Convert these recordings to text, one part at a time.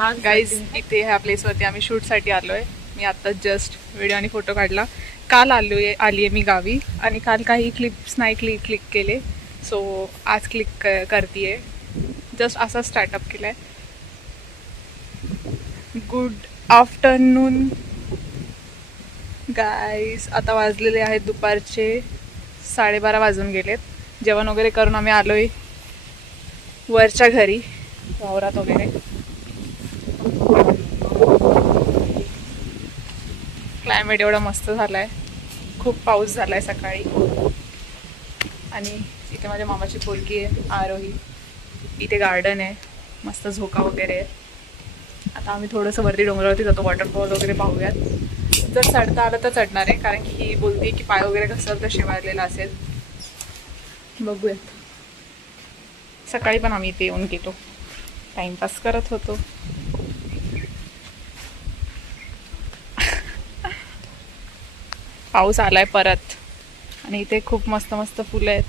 Guys इथे ह्या प्लेसवरती आम्ही शूटसाठी आलोय. मी आता जस्ट व्हिडिओ आणि फोटो काढला. काल आली आहे मी गावी आणि काल काही क्लिप्स नाही क्लिक केले. सो आज क्लिक करतीये. जस्ट असा स्टार्टअप केलाय. Good afternoon guys. आता वाजलेले आहेत दुपारचे 12:30 वाजून गेलेत. जेवण वगैरे करून आम्ही आलोय वरच्या घरी वावरात वगैरे. क्लायमेट एवढा मस्त झालाय. खूप पाऊस झालाय सकाळी. आणि इथे माझ्या मामाची पोरगी आहे आरोही. इथे गार्डन आहे, मस्त झोका वगैरे आहे. आता आम्ही थोडंसं वरती डोंगरावरती जातो, वॉटरफॉल वगैरे पाहूयात. जर चढता आलं तर चढणार आहे, कारण की ही बोलते की पाय वगैरे घसरत तर शेवाळलेला असेल. बघूयात. सकाळी पण आम्ही इथे येऊन गेलो, टाइमपास करत होतो. पाऊस आलाय परत आणि इथे खूप मस्त मस्त फुलं आहेत.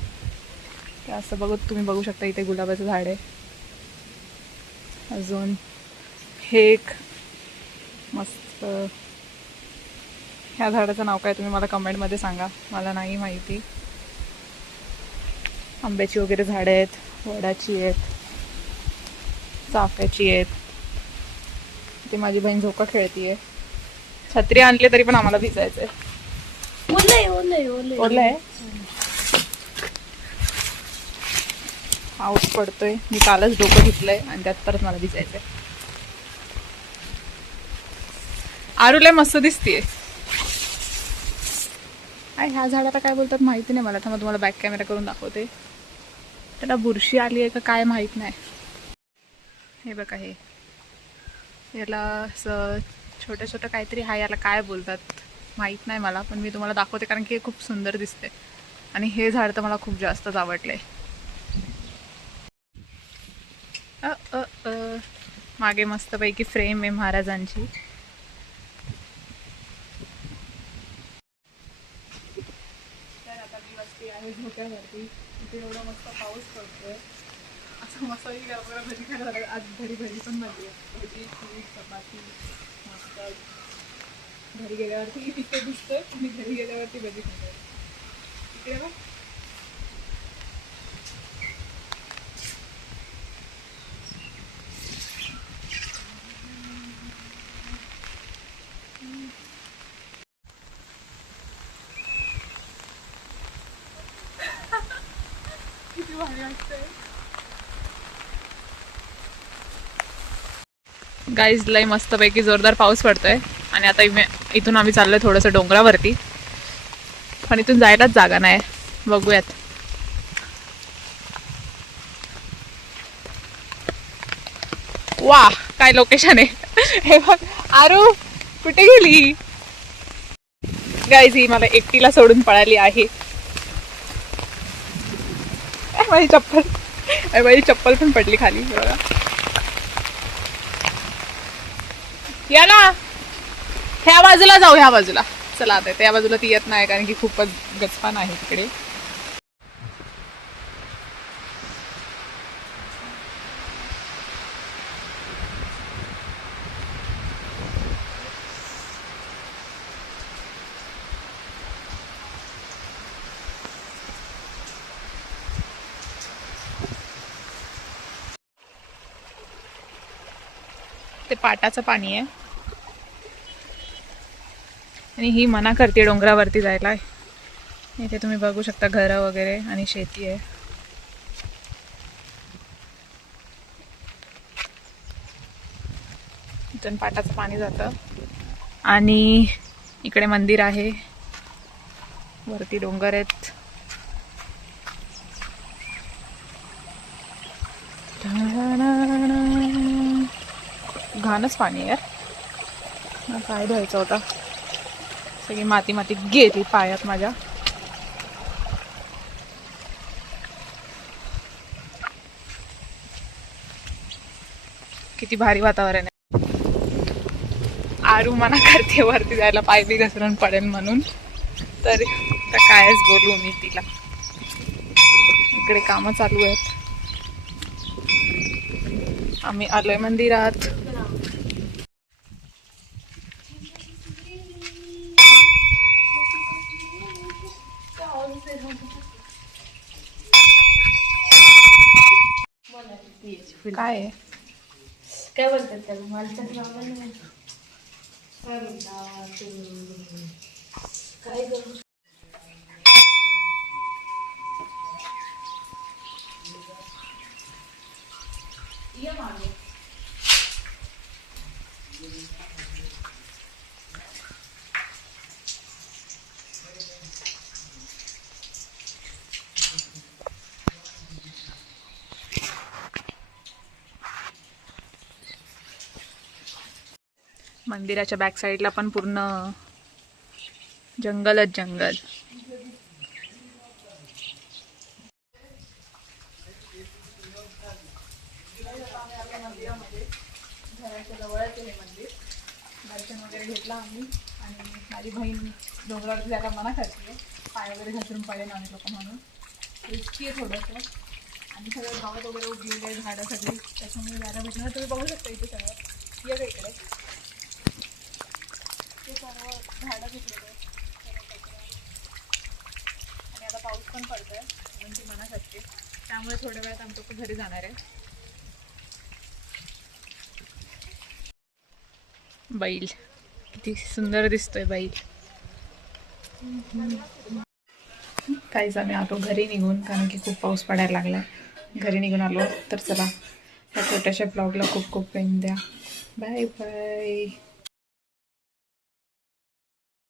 ते असं बघत तुम्ही बघू शकता. इथे गुलाबाचं झाड आहे. अजून हे एक मस्त. ह्या झाडाचं नाव काय तुम्ही मला कमेंटमध्ये सांगा, मला नाही माहिती. आंब्याची वगैरे झाडं आहेत, वडाची आहेत, चाफ्याची आहेत. इथे माझी बहीण झोका खेळतीये. छत्री आणली तरी पण आम्हाला भिजायचंय. ओलं आहे. पाऊस पडतोय. मी कालच डोकं धुतलंय आणि त्यात परत मला भिजायचंय. आरूला मस्त दिसतीये. ह्या झाडाला काय बोलतात माहिती नाही मला. तर मग तुम्हाला बॅक कॅमेरा करून दाखवते. त्याला बुरशी आली आहे का काय माहित नाही. हे बघा, हे याला असं छोटं छोटं काहीतरी आहे. याला काय बोलतात माहीत नाही मला, पण मी तुम्हाला दाखवते कारण की हे खूप सुंदर दिसते. आणि हे झाड तर मला खूप जास्तच आवडलंय. मागे मस्तपैकी फ्रेम आहे महाराजांची. तर आता मी बसते आहे झोक्यावरती. इथे एवढा मस्त पाऊस पडतोय. असं मस्त गरम भजी खायला लागलं. आज भरी पण बनली आहे. भजी, चपाती मस्त. घरी गेल्यावरती तिथे दिसतोय आणि घरी गेल्यावरती भजी खातोय. इकडे बघ. किती भारी वाटतंय. गाईज लय मस्तपैकी जोरदार पाऊस पडतोय. आणि आता इथून आम्ही चाललोय थोडंसं डोंगरावरती, पण इथून जायलाच जागा नाही. बघूयात. वा, काय लोकेशन आहे. हे बघ. आरू कुठे गेली. गाईज ही मला एकटीला सोडून पळाली आहे. माझी चप्पल पण पडली खाली. बघा. या ना, ह्या बाजूला जाऊ. ह्या बाजूला चला. आता त्या बाजूला ती येत नाही कारण की खूपच गचपान आहे तिकडे. ते पाटाचं पाणी आहे आणि ही मना करते डोंगरावरती जायला. इथे तुम्ही बघू शकता घरं वगैरे आणि शेती आहे. इथून पाटाचं पाणी जातं आणि इकडे मंदिर आहे. वरती डोंगर आहेत. घाणच पाणी आहे यार. पाय धुवायचा होता. सगळी माती गेली पायात माझ्या. किती भारी वातावरण आहे. आरू मना करते वरती जायला, पाय बी घसरून पडेल म्हणून. तर कायच बोलू मी तिला. इकडे कामं चालू आहेत. आम्ही आलोय मंदिरात. काय आहे? काय बोलतात त्याला मला तर नाव नाही माहिती. काय करू ये मागे. मंदिराच्या बॅक साईडला पण पूर्ण जंगलच जंगल. मंदिरामध्ये घराच्या जवळच आहे मंदिर. दर्शन वगैरे घेतलं आम्ही आणि माझी बहीण डोंगरावर जायला मना करते. पाय वगैरे घसरून पडेल आम्ही लोक म्हणून. रिस्की आहे थोडंसं आणि सगळं गावात वगैरे उगलेलं आहे झाडं सगळी, त्याच्यामुळे जायला भेटणार. तुम्ही बघू शकता इथे सगळं. ये का इकडे, ते सर्व झाडं घेतलेलं आहे आणि आता पाऊस पण पडतोय म्हणून ती मना करते. त्यामुळे थोड्या वेळात आमचं खूप घरी जाणार आहे. बैल किती सुंदर दिसतोय बैल. काहीच आम्ही आलो घरी निघून, कारण की खूप पाऊस पडायला लागलाय. घरी निघून आलो. तर चला या छोट्याशा ब्लॉगला खूप खूप प्रेम द्या. Bye bye.